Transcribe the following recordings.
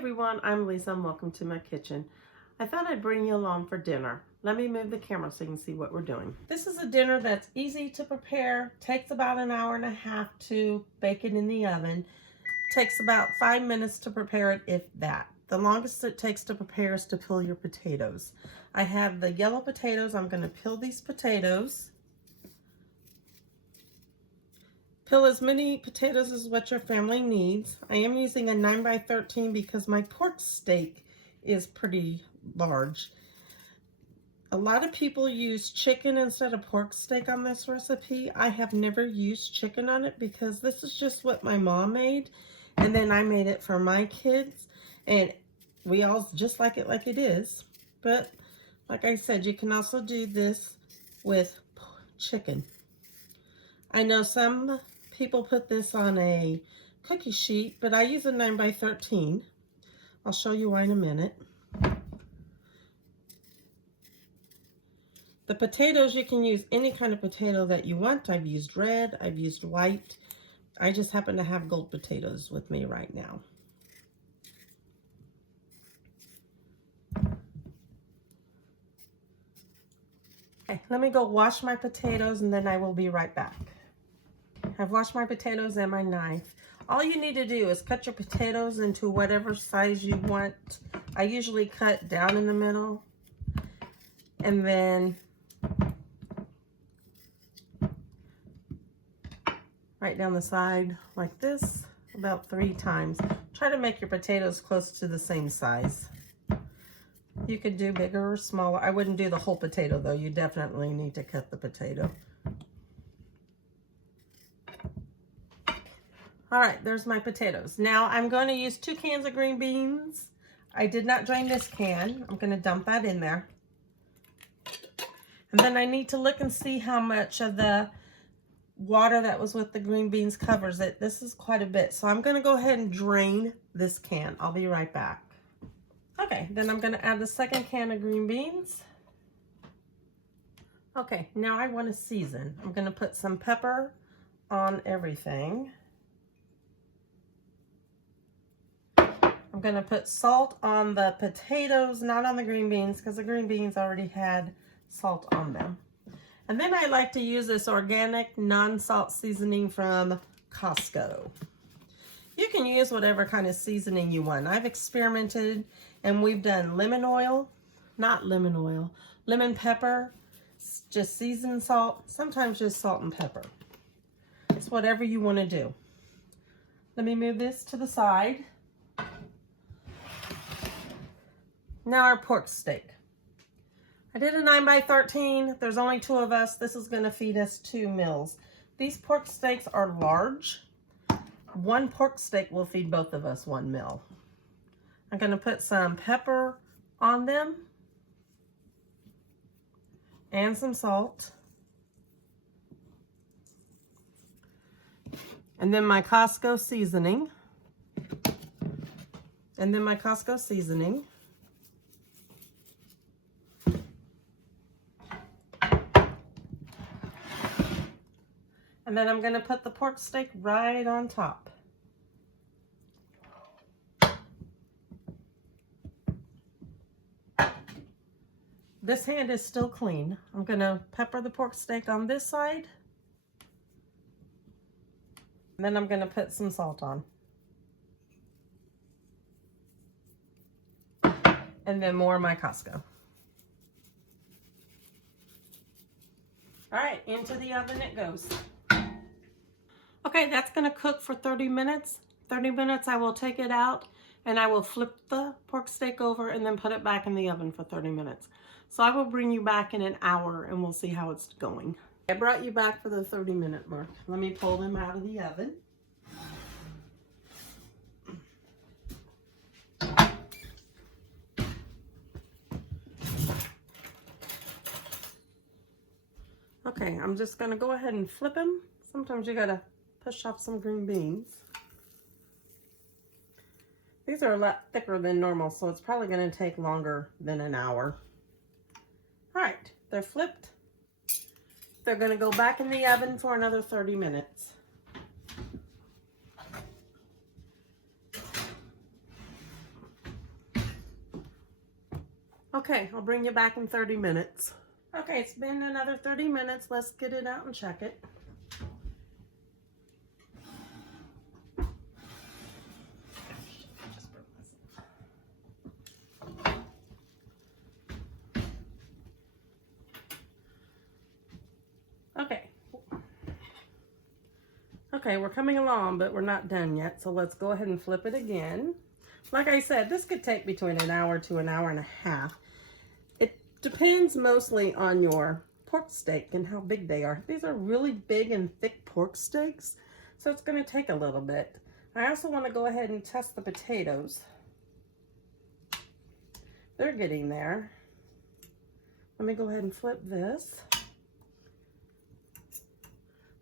everyone, I'm Lisa and welcome to my kitchen. I thought I'd bring you along for dinner. Let me move the camera so you can see what we're doing. This is a dinner that's easy to prepare, takes about an hour and a half to bake it in the oven. Takes about 5 minutes to prepare it, if that. The longest it takes to prepare is to peel your potatoes. I have the yellow potatoes. I'm going to peel these potatoes. Peel as many potatoes as what your family needs. I am using a 9x13 because my pork steak is pretty large. A lot of people use chicken instead of pork steak on this recipe. I have never used chicken on it because this is just what my mom made. And then I made it for my kids. And we all just like it is. But like I said, you can also do this with chicken. I know some people put this on a cookie sheet, but I use a 9x13. I'll show you why in a minute. The potatoes, you can use any kind of potato that you want. I've used red, I've used white. I just happen to have gold potatoes with me right now. Okay, let me go wash my potatoes and then I will be right back. I've washed my potatoes and my knife. All you need to do is cut your potatoes into whatever size you want. I usually cut down in the middle and then right down the side like this about 3 times. Try to make your potatoes close to the same size. You could do bigger or smaller. I wouldn't do the whole potato though. You definitely need to cut the potato. All right, there's my potatoes. Now I'm going to use 2 cans of green beans. I did not drain this can. I'm going to dump that in there. And then I need to look and see how much of the water that was with the green beans covers it. This is quite a bit. So I'm going to go ahead and drain this can. I'll be right back. Okay, then I'm going to add the second can of green beans. Okay, now I want to season. I'm going to put some pepper on everything. I'm going to put salt on the potatoes, not on the green beans, because the green beans already had salt on them. And then I like to use this organic non-salt seasoning from Costco. You can use whatever kind of seasoning you want. I've experimented and we've done lemon pepper, just seasoned salt, sometimes just salt and pepper. It's whatever you want to do. Let me move this to the side. Now our pork steak. I did a 9x13. There's only 2 of us. This is going to feed us 2 meals. These pork steaks are large. 1 pork steak will feed both of us 1 meal. I'm going to put some pepper on them and some salt. And then my Costco seasoning. And then I'm going to put the pork steak right on top. This hand is still clean. I'm going to pepper the pork steak on this side. And then I'm going to put some salt on. And then more of my Costco. All right, into the oven it goes. Okay, that's going to cook for 30 minutes. 30 minutes I will take it out and I will flip the pork steak over and then put it back in the oven for 30 minutes. So I will bring you back in an hour and we'll see how it's going. I brought you back for the 30-minute mark. Let me pull them out of the oven. Okay, I'm just going to go ahead and flip them. Sometimes you got to push off some green beans. These are a lot thicker than normal, so it's probably going to take longer than an hour. All right, they're flipped. They're going to go back in the oven for another 30 minutes. Okay, I'll bring you back in 30 minutes. Okay, it's been another 30 minutes. Let's get it out and check it. Okay. Okay, we're coming along, but we're not done yet. So let's go ahead and flip it again. Like I said, this could take between an hour to an hour and a half. It depends mostly on your pork steak and how big they are. These are really big and thick pork steaks, so it's going to take a little bit. I also want to go ahead and test the potatoes. They're getting there. Let me go ahead and flip this.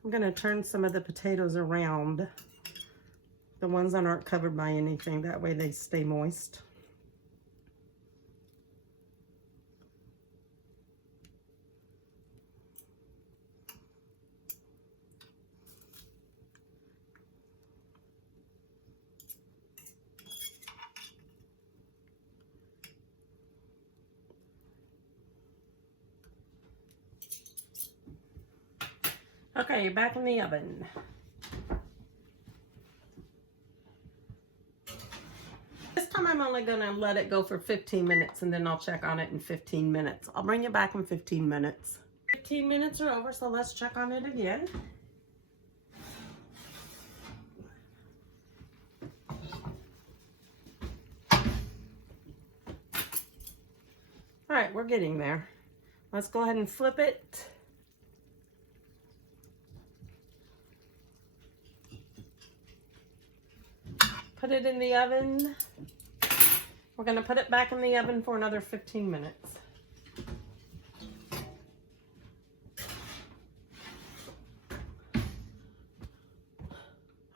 I'm going to turn some of the potatoes around, the ones that aren't covered by anything. That way they stay moist. Okay, back in the oven. This time I'm only going to let it go for 15 minutes and then I'll check on it in 15 minutes. I'll bring you back in 15 minutes. 15 minutes are over, so let's check on it again. All right, we're getting there. Let's go ahead and flip it. Put it in the oven. We're going to put it back in the oven for another 15 minutes.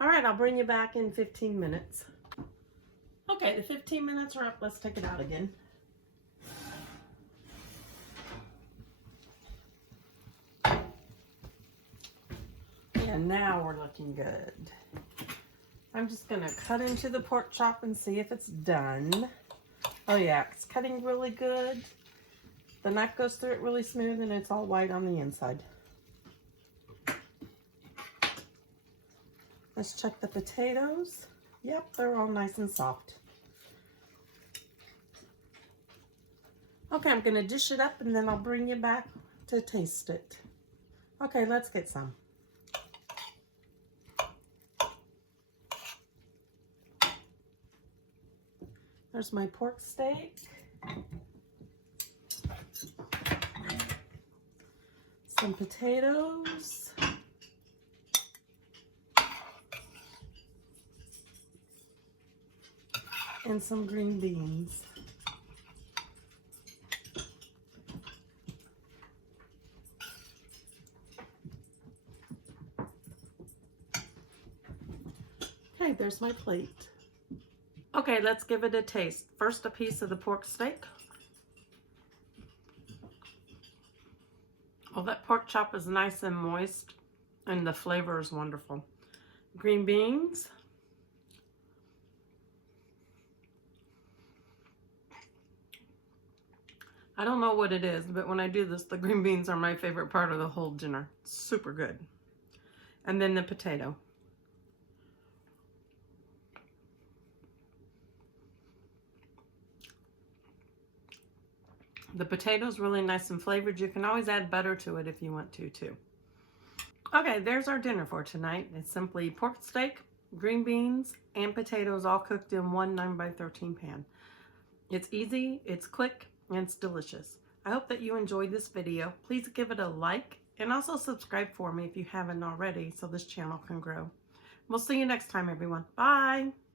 All right, I'll bring you back in 15 minutes. Okay, the 15 minutes are up. Let's take it out again. And now we're looking good. I'm just gonna cut into the pork chop and see if it's done. Oh yeah, it's cutting really good. The knife goes through it really smooth and it's all white on the inside. Let's check the potatoes. Yep, they're all nice and soft. Okay, I'm gonna dish it up and then I'll bring you back to taste it. Okay, let's get some. There's my pork steak. Some potatoes. And some green beans. Okay, there's my plate. Okay, let's give it a taste. First, a piece of the pork steak. Oh, that pork chop is nice and moist, and the flavor is wonderful. Green beans. I don't know what it is, but when I do this, the green beans are my favorite part of the whole dinner. Super good. And then the potato. The potato's really nice and flavored. You can always add butter to it if you want to, too. Okay, there's our dinner for tonight. It's simply pork steak, green beans, and potatoes all cooked in one 9x13 pan. It's easy, it's quick, and it's delicious. I hope that you enjoyed this video. Please give it a like and also subscribe for me if you haven't already so this channel can grow. We'll see you next time, everyone. Bye!